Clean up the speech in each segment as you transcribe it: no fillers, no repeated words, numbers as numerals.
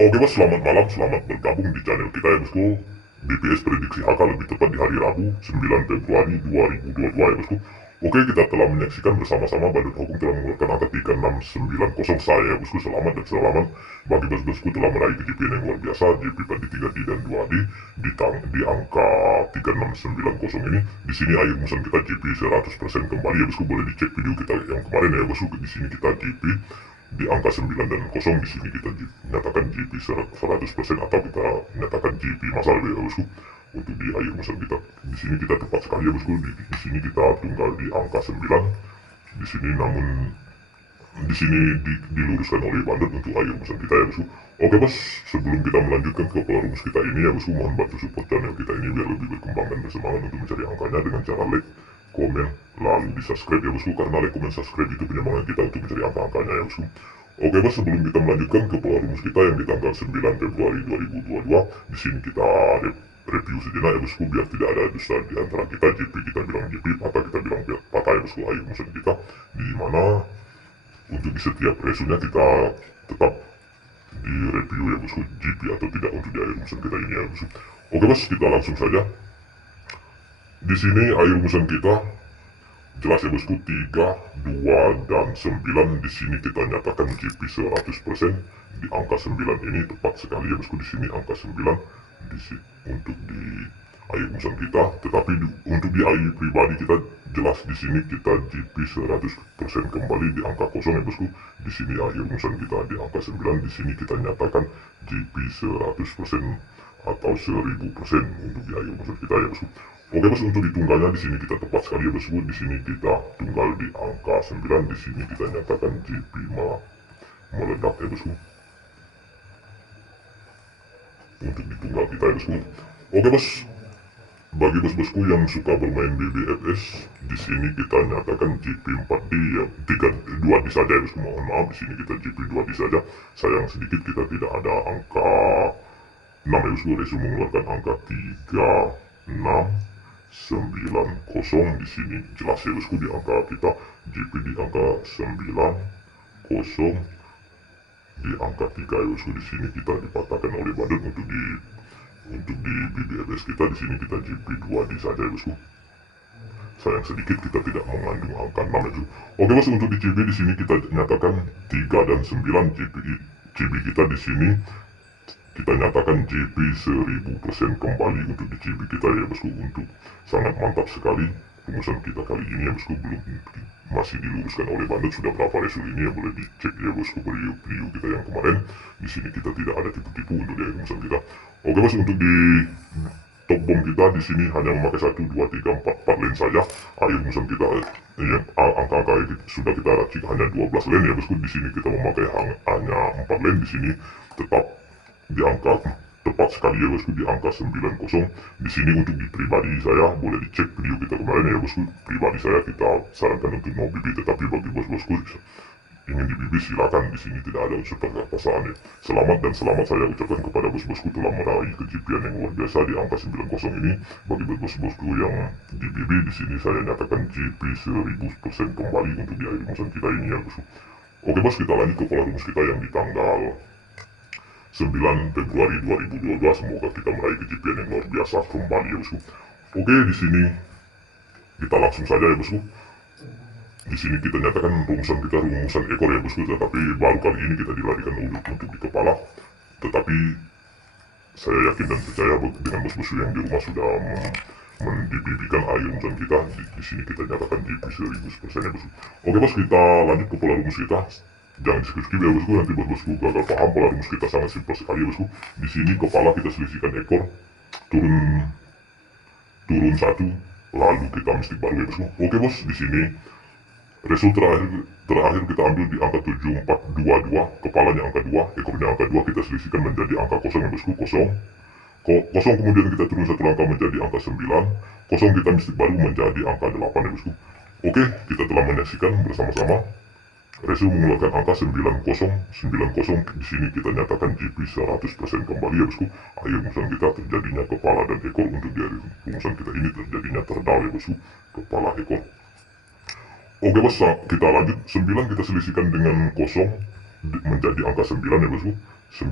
Oke bos, selamat malam, selamat bergabung di channel kita ya bosku. BPS prediksi HK lebih tepat di hari Rabu 9 Februari 2022 ya bosku. Oke, kita telah menyaksikan bersama-sama Badan Hukum telah mengeluarkan angka 3690 saya ya bosku. Selamat dan selamat bagi bos-bosku telah meraih kejipian yang luar biasa. JP di 3D dan 2D di angka 3690 ini. Di sini akhir musim kita JP 100% kembali ya bosku. Boleh dicek video kita yang kemarin ya bosku. Di sini kita JP di angka 9 dan 0. Di sini kita nyatakan GP 100% atau kita nyatakan GP masal ya bosku. Untuk di akhir musim kita di sini kita tepat sekali ya bosku. Di sini kita tunggal di angka 9 di sini, namun di sini diluruskan oleh bandit untuk akhir musim kita ya bosku. Oke bos, sebelum kita melanjutkan ke pola rumus kita ini ya bosku, mohon bantu support channel kita ini biar lebih berkembang dan bersemangat untuk mencari angkanya dengan cara like, komen, lalu di subscribe ya bosku, karena like, komen, subscribe itu penyemangat kita untuk mencari angka-angkanya ya bosku. Oke bos, sebelum kita melanjutkan ke pola rumus kita yang di tanggal 9 Februari 2022, di sini kita review sejenak ya bosku, biar tidak ada dusta di antara kita. JP kita bilang JP, patah kita bilang patah ya bosku, akhir musim kita, di mana untuk di setiap resunya kita tetap di review ya bosku, GP atau tidak untuk di akhir musim kita ini ya bosku. Oke bos, kita langsung saja. Di sini akhir musim kita jelas ya bosku, 3, 2, dan 9. Di sini kita nyatakan GP 100%. Di angka 9 ini tepat sekali ya bosku. Di sini angka 9 untuk di akhir musim kita, tetapi untuk di AI pribadi kita jelas di sini kita GP 100% kembali di angka 0 ya bosku. Di sini akhir musim kita di angka 9. Di sini kita nyatakan GP 100% atau 1000% untuk di akhir musim kita ya bosku. Oke bos, untuk di tunggalnya di sini kita tepat sekali ya bosku. Di sini kita tunggal di angka 9. Di sini kita nyatakan GP meledak ya bosku. Untuk di tunggal kita ya bosku. Oke bos, bagi bos-bosku yang suka bermain BBFS, di sini kita nyatakan GP 4D ya, 2D saja ya bosku. Mohon maaf, di sini kita GP 2D saja. Sayang sedikit kita tidak ada angka 6 ya bosku. Resu mengeluarkan angka 3, 6, 9, 0. Di sini jelas ya bosku, di angka kita GP di angka 9, 0, di angka 3 ya bosku. Di sini kita dipatahkan oleh badan untuk di BBFS kita. Di sini kita GP 2D saja ya bosku. Sayang sedikit kita tidak mengandung angka 6 ya bosku. Oke bos, untuk di CB di sini kita nyatakan 3 dan 9. CB kita di sini kita nyatakan JP 1000% kembali untuk di CB kita ya bosku. Untuk sangat mantap sekali rumusan kita kali ini ya bosku. Belum masih diluruskan oleh bandit. Sudah berapa resul ini ya, boleh dicek ya bosku video kita yang kemarin. Di sini kita tidak ada tipu-tipu untuk di rumusan kita. Oke bos, untuk di top bomb kita di sini hanya memakai 1, 2, 3, 4 lane saja. Akhir musim kita yang angka-angka sudah kita racik hanya 12 lane ya bosku. Di sini kita memakai hanya 4 lane. Di sini tetap di angka tepat sekali ya bosku, di angka 90. Di sini untuk di pribadi saya, boleh dicek video kita kemarin ya bosku. Pribadi saya kita sarankan untuk no BB, tetapi bagi bos-bosku ingin di BB silakan. Di sini tidak ada unsur paksaan ya. Selamat dan selamat saya ucapkan kepada bos-bosku telah meraih kejipian yang luar biasa di angka 90 ini. Bagi bos-bosku yang di BB, di sini saya nyatakan GP 1000% kembali untuk di akhir musim kita ini ya bosku. Oke bos, kita lanjut ke pola rumus kita yang di tanggal 9 Februari 2022. Semoga kita meraih kejipian yang luar biasa kembali ya bosku. Oke, di sini kita langsung saja ya bosku. Di sini kita nyatakan rumusan kita rumusan ekor ya bosku, tetapi baru kali ini kita dilarikan untuk di kepala. Tetapi saya yakin dan percaya dengan bos-bosku yang di rumah sudah mendibibikan air rumusan kita. Di sini kita nyatakan GP 1000% ya bosku. Oke bos, kita lanjut ke pola rumus kita. Jangan di skip ya bosku, nanti bos-bosku gagal paham. Pola rumus kita sangat simpel sekali ya bosku. Di sini kepala kita selisihkan ekor, turun 1, lalu kita mistik baru ya bosku. Oke bos, di sini result terakhir kita ambil di angka 7422, kepalanya angka 2, ekornya angka 2, kita selisihkan menjadi angka 0 ya bosku. 0, kemudian kita turun 1 langkah menjadi angka 9, 0 kita mistik baru menjadi angka 8 ya bosku. Oke, kita telah menyaksikan bersama-sama Resu mengeluarkan angka 90. Di sini kita nyatakan GP 100% kembali ya bosku. Akhir rumusan kita terjadinya kepala dan ekor. Untuk di akhir rumusan kita ini terjadinya terdal ya bosku, kepala ekor. Oke bos, kita lanjut. 9 kita selisihkan dengan 0 menjadi angka 9 ya bosku. 9.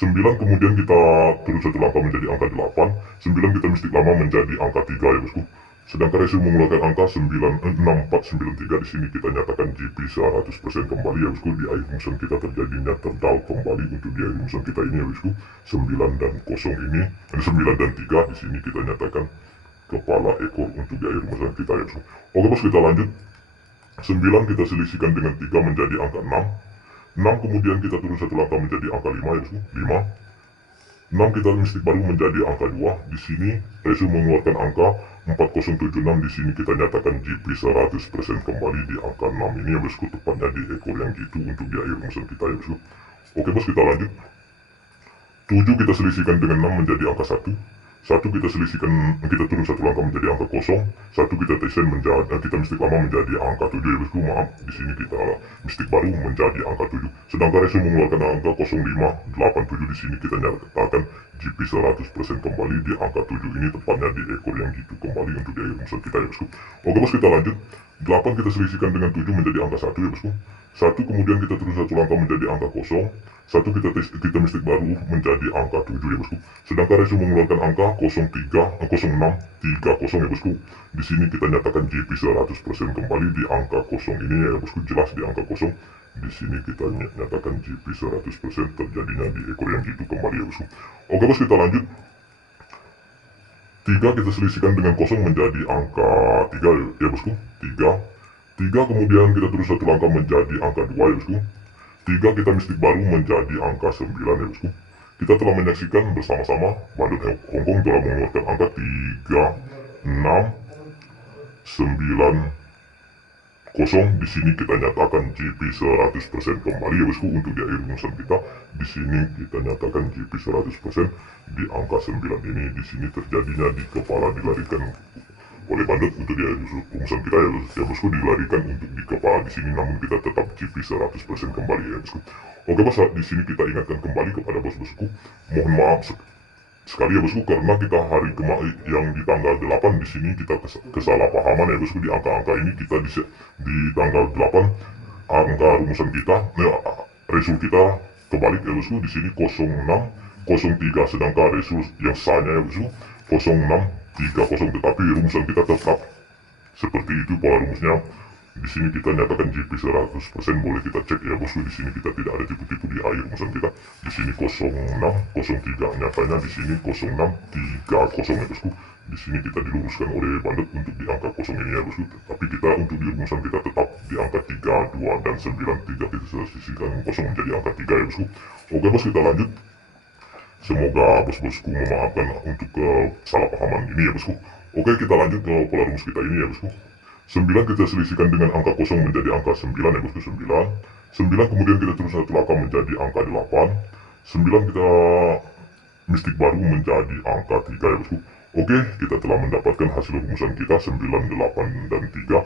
9 kemudian kita turun satu langkah menjadi angka 8. 9 kita mistik lama menjadi angka 3 ya bosku. Sedangkan ratio mengeluarkan angka 96493 di sini kita nyatakan GP 100% kembali ya bosku. Di air rumusan kita terjadinya terdal kembali untuk di air rumusan kita ini ya bosku. 9 dan 0 ini, 9 dan 3 di sini kita nyatakan kepala ekor untuk di air rumusan kita ya bosku. Oke bos, kita lanjut. 9 kita selisihkan dengan 3 menjadi angka 6. 6 kemudian kita turun satu langkah menjadi angka 5 ya bosku. 5. 6 kita mistik baru menjadi angka 2. Di sini ratio mengeluarkan angka 4076. Di sini kita nyatakan GP 100% kembali di angka 6 ini ya bosku, tepatnya di ekor yang gitu untuk di air rumusan kita ya bosku. Oke bos, kita lanjut. 7 kita selisihkan dengan 6 menjadi angka 1. 1 kita selisihkan, kita turun satu langkah menjadi angka 0. 1 kita desain menjadi, kita mistik lama menjadi angka 7 ya bosku. Maaf, di sini kita mistik baru menjadi angka 7. Sedangkan ratio mengeluarkan angka 0587. Di sini kita nyatakan GP 100% kembali di angka 7 ini, tepatnya di ekor yang gitu kembali untuk di air rumusan kita ya bosku. Oke bos, kita lanjut. 8 kita selisihkan dengan 7 menjadi angka 1 ya bosku. 1 kemudian kita turun satu langkah menjadi angka 0. 1 kita mistik baru menjadi angka 7 ya bosku. Sedangkan ratio mengeluarkan angka 0630 ya bosku. Di sini kita nyatakan GP 100% kembali di angka 0 ini ya bosku, jelas di angka 0. Di sini kita nyatakan GP 100% terjadinya di ekor yang gitu kembali ya bosku. Oke bos, kita lanjut. 3 kita selisihkan dengan 0 menjadi angka 3 ya bosku. 3 kemudian kita terus satu langkah menjadi angka 2 ya bosku. 3 kita mistik baru menjadi angka 9 ya bosku. Kita telah menyaksikan bersama-sama Bandot Hongkong telah mengeluarkan angka 3, 6, 9, 0. Di sini kita nyatakan GP 100% kembali ya bosku untuk di air rumusan kita. Di sini kita nyatakan GP 100% di angka 9 ini. Di sini terjadinya di kepala dilarikan oleh Bandot untuk di air rumusan kita ya bosku, dilarikan untuk di kepala di sini, namun kita tetap GP 100% kembali ya bosku. Oke bos, di sini kita ingatkan kembali kepada bos-bosku, mohon maaf sekali ya bosku, karena kita hari kemarin yang di tanggal 8 di sini kita kesalahpahaman ya bosku. Di angka-angka ini kita di tanggal 8 angka rumusan kita, result kita kebalik ya bosku. Di sini 0603, sedangkan result yang sahnya ya bosku 0630, tetapi rumusan kita tetap seperti itu pola rumusnya. Di sini kita nyatakan GP 100%, boleh kita cek ya bosku. Di sini kita tidak ada tipu-tipu di air rumusan kita. Di sini 0603, nyatanya di sini 0630 ya bosku. Di sini kita diluruskan oleh Bandot untuk di angka 0 ini ya bosku. Tapi kita untuk di rumusan kita tetap di angka 3, 2 dan 9. 3 kita sisihkan 0 menjadi angka 3 ya bosku. Oke bos, kita lanjut. Semoga bos-bosku memaafkan untuk kesalahpahaman ini ya bosku. Oke, kita lanjut ke pola rumus kita ini ya bosku. 9 kita selisihkan dengan angka 0 menjadi angka 9 ya bosku. 9 kemudian kita terus satu langkah menjadi angka 8. 9 kita mistik baru menjadi angka 3 ya bosku. Oke, kita telah mendapatkan hasil rumusan kita 9, 8 dan 3.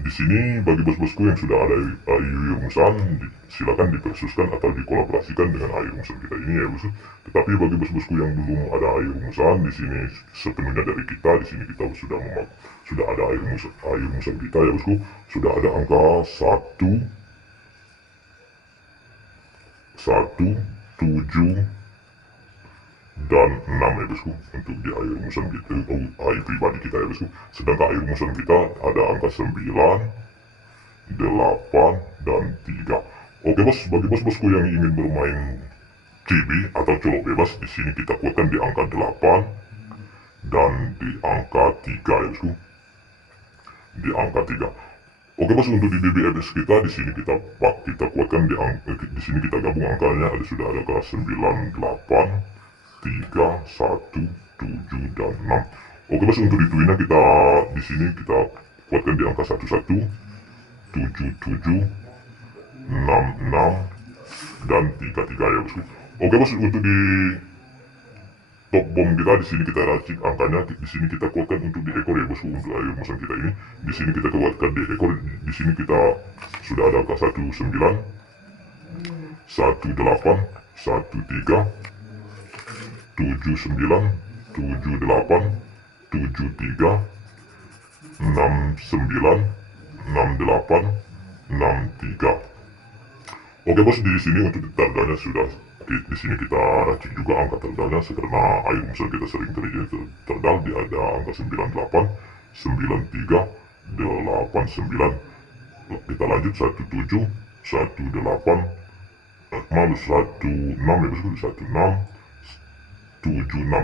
Di sini bagi bos-bosku yang sudah ada AI rumusan, silakan dipersuskan atau dikolaborasikan dengan AI rumusan kita ini ya bosku. Tetapi bagi bos-bosku yang belum ada AI rumusan, di sini sepenuhnya dari kita. Di sini kita sudah ada AI rumusan kita ya bosku. Sudah ada angka 1, 7 dan 6 ya bosku untuk di air rumusan kita, air pribadi kita ya bosku. Sedangkan air rumusan kita ada angka 9, 8 dan 3. Oke bos, bagi bos-bosku yang ingin bermain CB atau colok bebas, di sini kita kuatkan di angka 8 dan di angka 3 ya bosku. Di angka 3. Oke bos, untuk di BBFS kita di sini kita kuatkan di sini kita gabung angkanya, sudah ada ke 9, 8, 3, 1, 7 dan 6. Oke bos, untuk di Twina kita di sini kita kuatkan di angka 11, 77, 66 dan 33 ya bosku. Oke bos, untuk di top bom kita di sini kita racik angkanya, di sini kita kuatkan untuk di ekor ya bosku. Untuk air rumusan kita ini di sini kita kuatkan di ekor. Di sini kita sudah ada angka 19, 18, 13, 79, 78, 73, 69, 68, 63. Oke bos, di sini untuk targetnya sudah Di sini kita racik juga angka terdalnya karena air musel kita sering terjadi terdal di ada angka 98, 93, 89. Kita lanjut 17, 18, malu 16 ya bosku, 16, 76.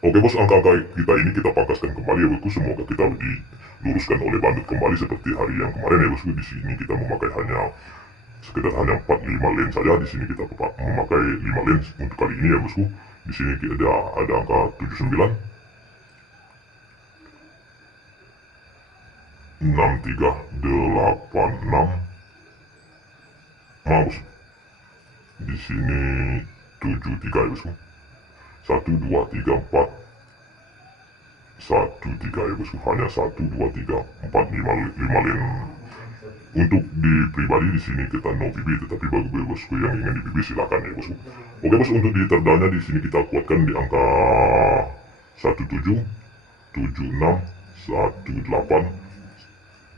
Oke bos, angka-angka kita ini kita pangkaskan kembali ya bosku. Semoga kita diluruskan oleh bandut kembali seperti hari yang kemarin ya bosku. Di sini kita memakai sekedar hanya 45 lens saja. Di sini kita memakai 5 lens untuk kali ini ya bosku. Di sini ada angka 79, 63, 86. Maus. Di sini 73 ya bosku. 1, 2, 3, 4. 1, 3 ya bosku. Hanya 1, 2, 3, 4, 5 lens. Untuk di pribadi di sini kita no PB, tetapi bagi bosku yang ingin di PB silakan ya bosku. Oke bos, untuk di terdalnya di sini kita kuatkan di angka 17, 76, 18,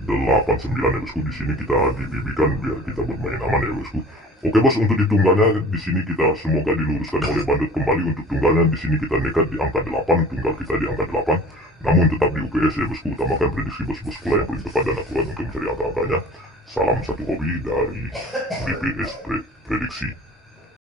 89 ya bosku. Di sini kita di PB kan biar kita bermain aman ya bosku. Oke bos, untuk di tunggalnya di sini kita semoga diluruskan oleh bandut kembali. Untuk tunggalnya di sini kita nekat di angka 8, tunggal kita di angka 8. Namun tetap di UPS ya bosku, utamakan prediksi bos-bos pula yang paling tepat dan akurat untuk mencari angka-angkanya. Salam satu hobi dari BPS Prediksi.